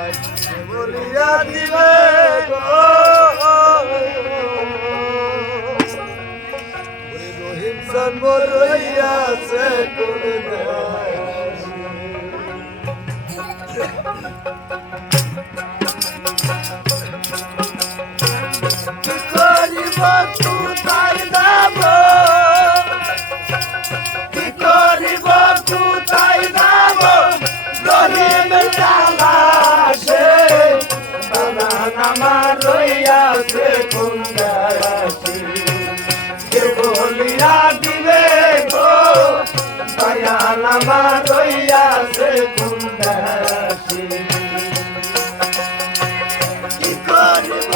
আমায় বলিয়া দিবে রহিম জন্ম রইয়াছে করে বলিয়া দিবে গো দয়াল আমার কি করব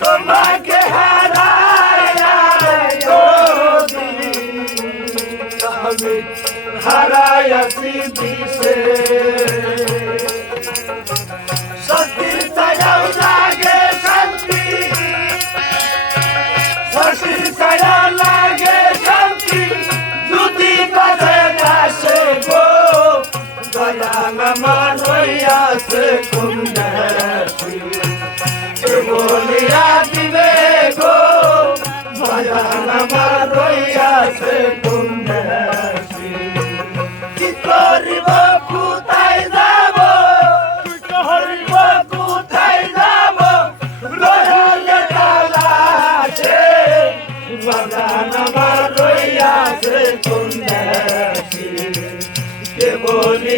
তোমাকে হারায় দিশে Sasha मानोया से कुंडल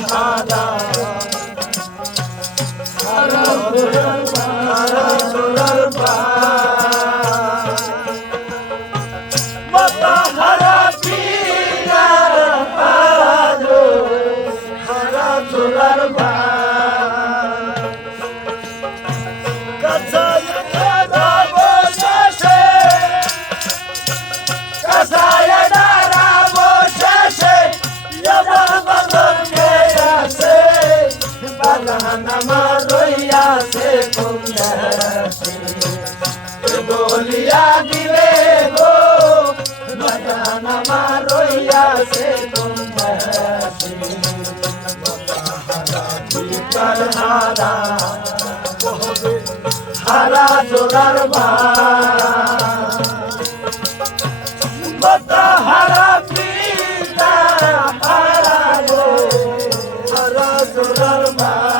Hada Hada জাহানামা রইয়াছে কুন্দাসি বলিয়া দিলে গো জাহানামা রইয়াছে কুন্দাসি হারা হারা জোরার বা Bye.